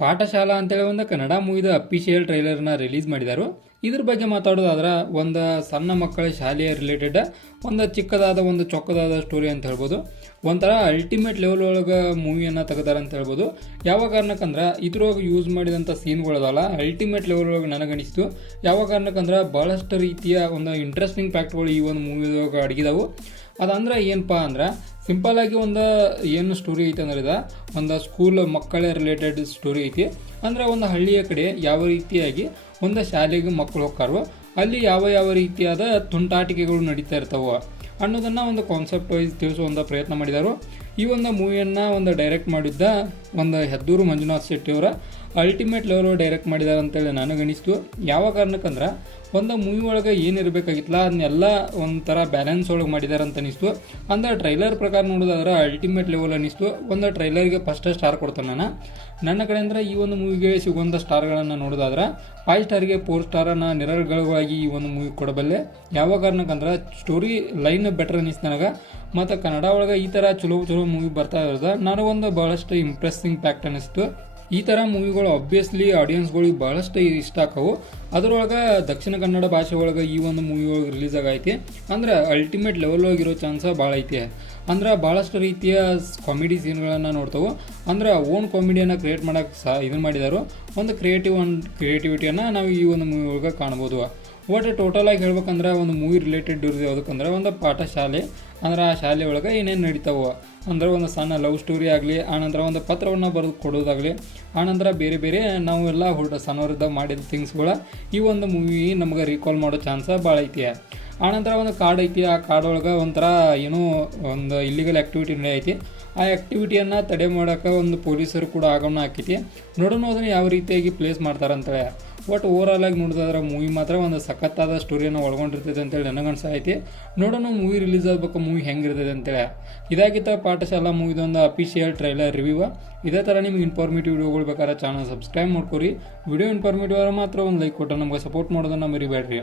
ಪಾಠಶಾಲಾ ಅಂತೇಳಿ ಒಂದು Kannada ಮೂವಿದ official ಟ್ರೈಲರ್ನ release ಮಾಡಿದರು. ಇದ್ರ ಬಗ್ಗೆ ಮಾತಾಡೋದಾದ್ರೆ ಒಂದು ಸಣ್ಣ ಮಕ್ಕಳ ಶಾಲೆಯ ರಿಲೇಟೆಡ್ ಒಂದು ಚಿಕ್ಕದಾದ ಒಂದು ಚೊಕ್ಕದಾದ ಸ್ಟೋರಿ ಅಂತ ಹೇಳ್ಬೋದು. ಒಂಥರ ಅಲ್ಟಿಮೇಟ್ ಲೆವೆಲ್ ಒಳಗೆ ಮೂವಿಯನ್ನು ತೆಗೆದಾರ ಅಂತ ಹೇಳ್ಬೋದು. ಯಾವ ಕಾರಣಕ್ಕಂದ್ರೆ ಇದ್ರೊಳಗೆ ಯೂಸ್ ಮಾಡಿದಂಥ ಸೀನ್ಗಳದಲ್ಲ ಅಲ್ಟಿಮೇಟ್ ಲೆವೆಲ್ ಒಳಗೆ ನನಗನಿಸ್ತು. ಯಾವ ಕಾರಣಕ್ಕಂದ್ರೆ ಭಾಳಷ್ಟು ರೀತಿಯ ಒಂದು ಇಂಟ್ರೆಸ್ಟಿಂಗ್ ಫ್ಯಾಕ್ಟ್ಗಳು ಈ ಒಂದು ಮೂವಿದೊಳಗೆ ಅಡಗಿದಾವು. ಅದಂದ್ರೆ ಏನಪ್ಪ ಅಂದ್ರೆ ಸಿಂಪಲ್ ಆಗಿ ಒಂದು ಏನು ಸ್ಟೋರಿ ಐತೆ ಅಂದ್ರೆ ಒಂದು ಸ್ಕೂಲ್ ಮಕ್ಕಳ ರಿಲೇಟೆಡ್ ಸ್ಟೋರಿ ಐತಿ. ಅಂದ್ರೆ ಒಂದು ಹಳ್ಳಿಯ ಕಡೆ ಯಾವ ರೀತಿಯಾಗಿ ಒಂದು ಶಾಲೆಗೆ ಮಕ್ಕಳು ಹೋಗ್ತಾರೋ ಅಲ್ಲಿ ಯಾವ ಯಾವ ರೀತಿಯಾದ ತುಂಟಾಟಿಕೆಗಳು ನಡೀತಾ ಇರ್ತಾವೆ ಅನ್ನೋದನ್ನು ಒಂದು ಕಾನ್ಸೆಪ್ಟ್ ವೈಸ್ ತಿಳಿಸುವಂಥ ಪ್ರಯತ್ನ ಮಾಡಿದರು. ಈ ಒಂದು ಮೂವಿಯನ್ನು ಒಂದು ಡೈರೆಕ್ಟ್ ಮಾಡಿದ್ದ ಒಂದು ಹೆದ್ದೂರು ಮಂಜುನಾಥ್ ಶೆಟ್ಟಿಯವರ ಅಲ್ಟಿಮೇಟ್ ಲೆವೆಲ್ ಡೈರೆಕ್ಟ್ ಮಾಡಿದ್ದಾರೆ ಅಂತೇಳಿ ನನಗನಿಸ್ತು. ಯಾವ ಕಾರಣಕ್ಕಂದ್ರೆ ಒಂದು ಮೂವಿ ಒಳಗೆ ಏನಿರಬೇಕಾಗಿತ್ತಲ್ಲ ಅದನ್ನೆಲ್ಲ ಒಂಥರ ಬ್ಯಾಲೆನ್ಸ್ ಒಳಗೆ ಮಾಡಿದ್ದಾರೆ ಅಂತ ಅನಿಸ್ತು. ಅಂದ್ರೆ ಟ್ರೈಲರ್ ಪ್ರಕಾರ ನೋಡೋದಾದ್ರೆ ಅಲ್ಟಿಮೇಟ್ ಲೆವೆಲ್ ಅನ್ನಿಸ್ತು. ಒಂದು ಟ್ರೈಲರ್ಗೆ ಫಸ್ಟ್ ಸ್ಟಾರ್ ಕೊಡ್ತಾನೆ ನಾನು. ನನ್ನ ಕಡೆ ಅಂದ್ರೆ ಈ ಒಂದು ಮೂವಿಗೆ ಸಿಗುವಂಥ ಸ್ಟಾರ್ಗಳನ್ನು ನೋಡೋದಾದ್ರೆ 5 ಸ್ಟಾರ್ಗೆ 4 ಸ್ಟಾರನ್ನು ನಿರರ್ಗಳವಾಗಿ ಈ ಒಂದು ಮೂವಿ ಕೊಡಬಲ್ಲೆ. ಯಾವ ಕಾರಣಕ್ಕಂದ್ರೆ ಸ್ಟೋರಿ ಲೈನ್ ಬೆಟರ್ ಅನ್ನಿಸ್ತು ನನಗೆ. ಮತ್ತು ಕನ್ನಡ ಒಳಗೆ ಈ ಥರ ಚಲೋ ಮೂವಿ ಬರ್ತಾ ಇರೋದು ನನಗೊಂದು ಭಾಳಷ್ಟು ಇಂಪ್ರೆಸ್ಸಿಂಗ್ ಫ್ಯಾಕ್ಟ್ ಅನ್ನಿಸ್ತು. ಈ ಥರ ಮೂವಿಗಳು ಆಬ್ವಿಯಸ್ಲಿ ಆಡಿಯನ್ಸ್ಗಳಿಗೆ ಭಾಳಷ್ಟು ಇಷ್ಟ ಆಕವು. ಅದರೊಳಗೆ ದಕ್ಷಿಣ ಕನ್ನಡ ಭಾಷೆ ಒಳಗೆ ಈ ಒಂದು ಮೂವಿ ಒಳಗೆ ರಿಲೀಸ್ ಆಗೈತಿ. ಅಂದ್ರೆ ಅಲ್ಟಿಮೇಟ್ ಲೆವೆಲ್ ಒಳಗಿರೋ ಚಾನ್ಸ ಭಾಳ ಐತಿ. ಅಂದ್ರೆ ಭಾಳಷ್ಟು ರೀತಿಯ ಕಾಮಿಡಿ ಸೀನ್ಗಳನ್ನು ನೋಡ್ತಾವೆ. ಅಂದ್ರೆ ಓನ್ ಕಾಮಿಡಿಯನ್ನು ಕ್ರಿಯೇಟ್ ಮಾಡೋಕ್ಕೆ ಇದನ್ನು ಮಾಡಿದಾರು. ಒಂದು ಕ್ರಿಯೇಟಿವಿಟಿಯನ್ನು ನಾವು ಈ ಒಂದು ಮೂವಿ ಒಳಗೆ ಕಾಣ್ಬೋದು. ಒಟ್ಟು ಟೋಟಲಾಗಿ ಹೇಳ್ಬೇಕಂದ್ರೆ ಒಂದು ಮೂವಿ ರಿಲೇಟೆಡ್ ಇರೋದು ಯಾವುದಕ್ಕಂದ್ರೆ ಒಂದು ಪಾಠಶಾಲೆ. ಅಂದ್ರೆ ಆ ಶಾಲೆ ಒಳಗೆ ಏನೇನು ನಡೀತಾವೆ ಅಂದ್ರೆ ಒಂದು ಸಣ್ಣ ಲವ್ ಸ್ಟೋರಿ ಆಗಲಿ, ಆನಂತರ ಒಂದು ಪತ್ರವನ್ನು ಬರೆದು ಕೊಡೋದಾಗಲಿ, ಆನಂತರ ಬೇರೆ ಬೇರೆ ನಾವು ಎಲ್ಲ ಸಣ್ಣವರಿದ್ದಾಗ ಮಾಡಿದ ಥಿಂಗ್ಸ್ಗಳು ಈ ಒಂದು ಮೂವಿ ನಮ್ಗೆ ರೀಕಾಲ್ ಮಾಡೋ ಚಾನ್ಸ ಭಾಳ ಐತಿ. ಆನಂತರ ಒಂದು ಕಾರ್ಡ್ ಐತಿ. ಆ ಕಾರ್ಡೊಳಗೆ ಒಂಥರ ಏನೋ ಒಂದು ಇಲ್ಲಿಗಲ್ ಆ್ಯಕ್ಟಿವಿಟಿ ನಡೆಯೈತಿ. ಆ ಆ್ಯಕ್ಟಿವಿಟಿಯನ್ನು ತಡೆ ಮಾಡೋಕೆ ಒಂದು ಪೊಲೀಸರು ಕೂಡ ಆಗಮನ ಹಾಕೈತಿ. ನೋಡೋಣ ಅದನ್ನು ಯಾವ ರೀತಿಯಾಗಿ ಪ್ಲೇಸ್ ಮಾಡ್ತಾರಂತೇಳಿ. ಬಟ್ ಓವರಾಲ್ ಆಗಿ ನೋಡಿದ್ರೆ ಮೂವಿ ಮಾತ್ರ ಒಂದು ಸಖತ್ತಾದ ಸ್ಟೋರಿಯನ್ನು ಒಳಗೊಂಡಿರ್ತದೆ ಅಂತೇಳಿ ನನಗನ್ಸೈತಿ. ನೋಡೋಣ ಮೂವಿ ರಿಲೀಸ್ ಆಗಬೇಕು ಮೂವಿ ಹೆಂಗಿರ್ತದೆ ಅಂತೇಳಿ. ಇದಾಗಿತ್ತು ಪಾಠಶಾಲಾ ಮೂವಿದೊಂದು ಅಫಿಷಿಯಲ್ ಟ್ರೈಲರ್ ರಿವ್ಯೂ. ಇದೇ ಥರ ನಿಮ್ಗೆ ಇನ್ಫಾರ್ಮೇಟಿವ್ ವಿಡಿಯೋಗಳು ಬೇಕಾದ್ರೆ ಚಾನಲ್ ಸಬ್ಸ್ಕ್ರೈಬ್ ಮಾಡ್ಕೊರಿ. ವಿಡಿಯೋ ಇನ್ಫಾರ್ಮೇಟಿವ್ ಆದ್ರೆ ಮಾತ್ರ ಒಂದು ಲೈಕ್ ಕೊಟ್ಟು ನಮಗೆ ಸಪೋರ್ಟ್ ಮಾಡೋದನ್ನು ಮರಿಬೇಡ್ರಿ.